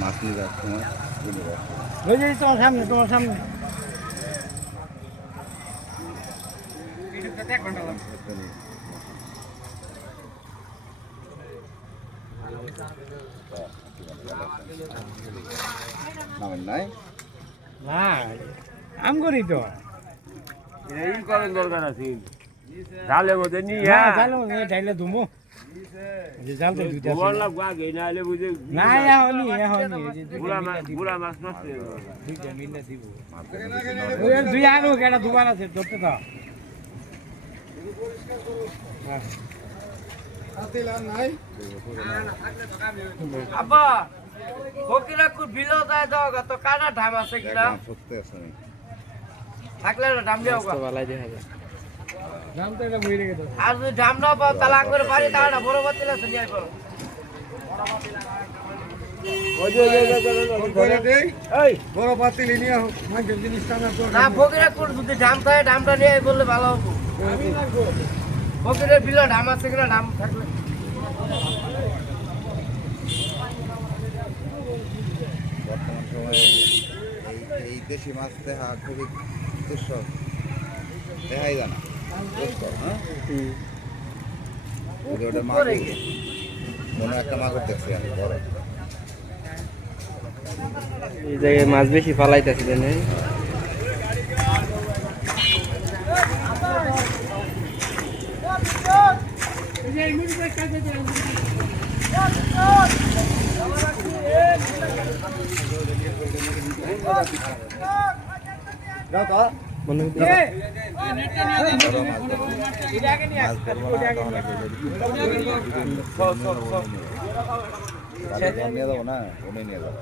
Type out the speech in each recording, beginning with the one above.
মাছ নিয়ে যাচ্ছে ওই যে তোমার সামনে নামেন নাই না আম করি তো এই করেন দরকার আছে জালে মধ্যে নিয়ে জালে ঢাইলে ধুমো যে জালটা দুইটা বল না আগে না হলে বুঝে না এখনই বুড়া মাছ নষ্ট দুইটা মিলে দিব ওই দুই আরো একটা দুবার আছে ধরতে দাও আব্বা ফকিরা কো বিলো যায় দাও তো কানা ধাম আছে কিনা সত্যি আছে থাকলে ধাম দিও গা ভালাই দেখা যায় দাম তো এটা বইরে গেছে আর যদি ধাম না পাও তালা করে পারি তাহলে বড় বাতিল আছে নিয়ে আইবো ওই যে এই বড় পাতিল নিয়ে মাঝের জিনিসটা না তো না ফকিরা কো যদি ধাম থাকে ধামটা নিয়ে আই বললে ভালো হবে আমি লাগবো ফকিরের বিলো ধাম আছে কিনা ধাম থাকলে বর্তমান সময়ে এই দেশি মাছ দেখা খুবই দুঃসহ দেখাই যায় না ওটা মাগুর কোনো একটা মাগুর দেখছি আমি বড় এই জায়গায় মাছ বেশি ফালাইতেছিলেন নিয়ে যাবো না ওনে নিয়ে যাবো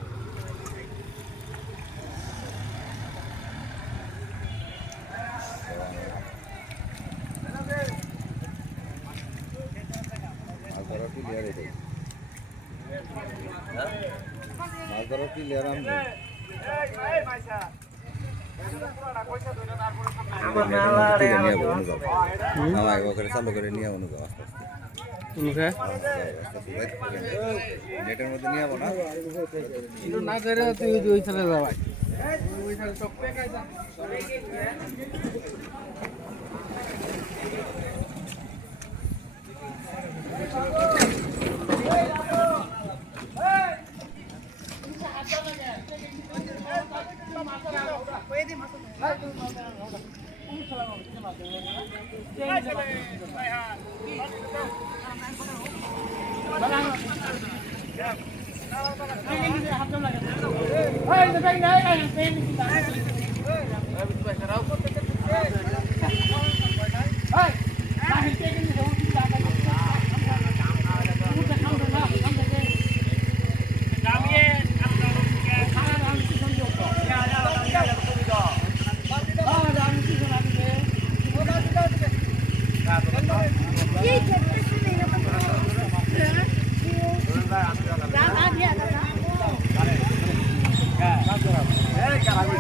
মাছ ধরা ক্লিয়ার আমি চালু করে নিয়ে অনুযায়ী আস্তে আস্তে নেটের মধ্যে নিয়ে যাবো না না করে তুই ওই চলে যাবাই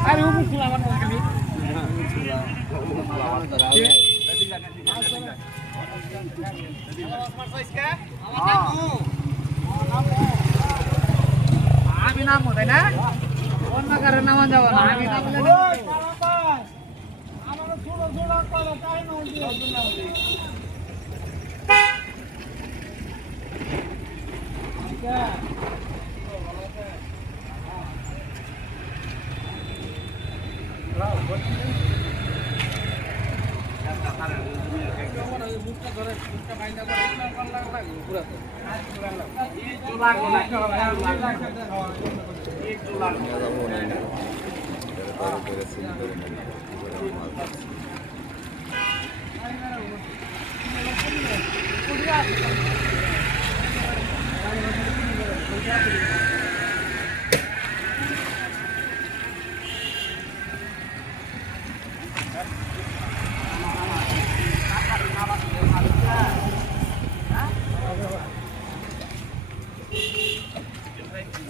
আরে ও মুসুল আমার নাকি আমি নাম তাই না অন্য কারণে নাম যাবো না আমি নাম বলে আমার ছোট ছোট কলা তাই না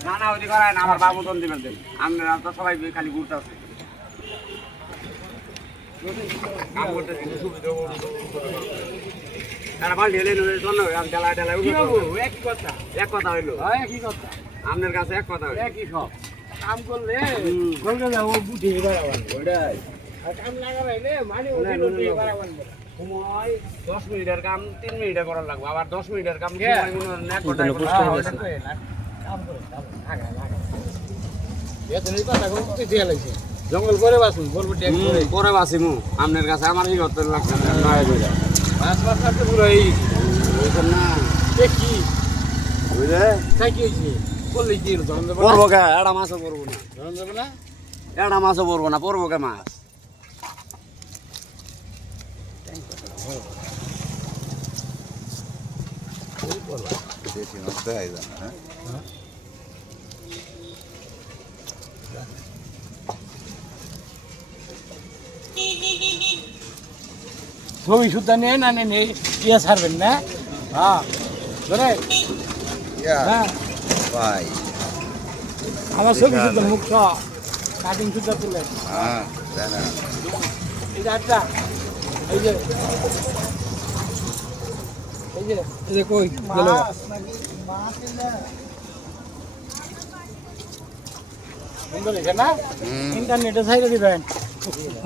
না না ওইদিকে করায় না আমার বাবু দন দিবেন আমরা তো সবাই খালি ঘুরতে আসে কাম করতে তারা মাল ঢেলে নেবে জন্য ঢেলা ঢেলা এক কথা হইলো কি কথা আপনার কাছে এক কথা হইলো। একই সব কাম করলে কলকাতা ও বুঝে বেড়াবেন ওইটাই। আর কাম না করাইলে মানে ওই বেড়াবেন সময় 10 মিনিটের কাম 3 মিনিটে করার লাগবে, আবার 10 মিনিটের কাম হ্যাঁ। সময় মনে হয় এক ঘন্টায় করতে হবে না। কাম করে লাগা লাগা এতই কথা কইতে দিয়ে লাগছে জঙ্গল করে বাসুন বলবো ট্যাগ করে পরে বাসিমু আপনার কাছে আমার কি করতে লাগছে না নয় কইরা মাছ মাছ কাটতে পুরো এই বুঝছেন না এ কি বুঝলে তাই কি হইছে বললি কি ধরন দেব না পড়বো কে এড়া মাছও পড়বো না, ধরন দেব না এড়া মাছও পড়বো না, পড়বো কে মাছ দেশি মাছ দেখাই যায় না, হ্যাঁ? ছবি সুদ্ধা নিয়ে না নেই ইয়ে ছাড়বেন না হ্যাঁ ধরে ইয়া, হ্যাঁ ভাই, আমার ছবি সুদ্ধা মুখ কাটিং সুদ্ধা তুলে হ্যাঁ, দেয় না। এই যে আটটা এই যে এই যে এই যে কই গেল সুন্দর হয়েছে না হুম। ইন্টারনেটে ছাইড়ে দিবেন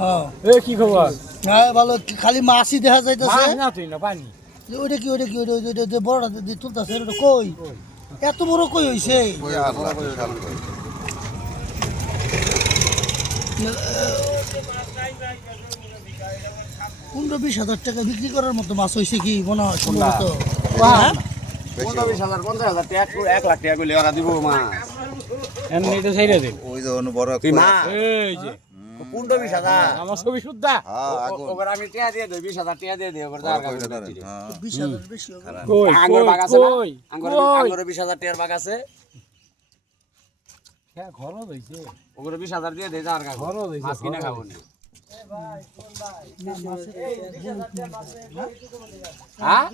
হ্যাঁ এ কি খবর হ্যাঁ ভালো খালি মাছই দেখা যাইতেছে মাছ না তুই না পানি ওইটা কি ওইটা কি ওইটা ওইটা যে বড়টা দিয়ে তুলতেছে ওটা কই এত বড় কই হইছে ওই আল্লাহ, বিশাল কই। 15-20 হাজার টাকা বিক্রি করার মতো মাছ হইছে কি মনে হয় সম্ভবত হ্যাঁ? বেশি 15,000 50,000 টাকা 1 লাখ টাকা কইলে ওরা দিব মাছ এমনিতে ছাইড়ে দিন ওই যে অনু বড় তুই কই মা আছে। এই যে 15,000 আমার ছবি সুদ্ধা হ্যাঁ, আগুন। ওবার আমি টাকা দিয়ে দেই 20,000 টাকা দিয়ে দেই ওবার বড় যার কইটা কাছে ধরেন, দিচ্ছি। হ্যাঁ। 20,000 বেশি হবে কই আঙ্গুর বাগ আছে না কই আঙ্গুর কই 20,000 টাকার বাগ আছে হ্যাঁ খরচ হইছে ওগুলো 20,000 দিয়ে দেই যার কাছে খরচ হইছে মাছ কিনে খাবো না হ্যাঁ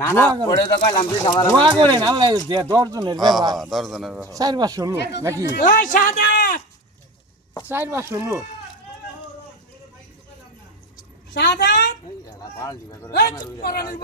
না না ওরে তো কইলাম 20,000 দোয়া করেন আল্লাহ যে দর্জনের ব্যাপার হ্যাঁ, দর্জনের ব্যাপার। 4-500 লোক নাকি এই সাদা 4-500 লোক সাদা এই এরা বাল দিবে করে এই আমার পরানের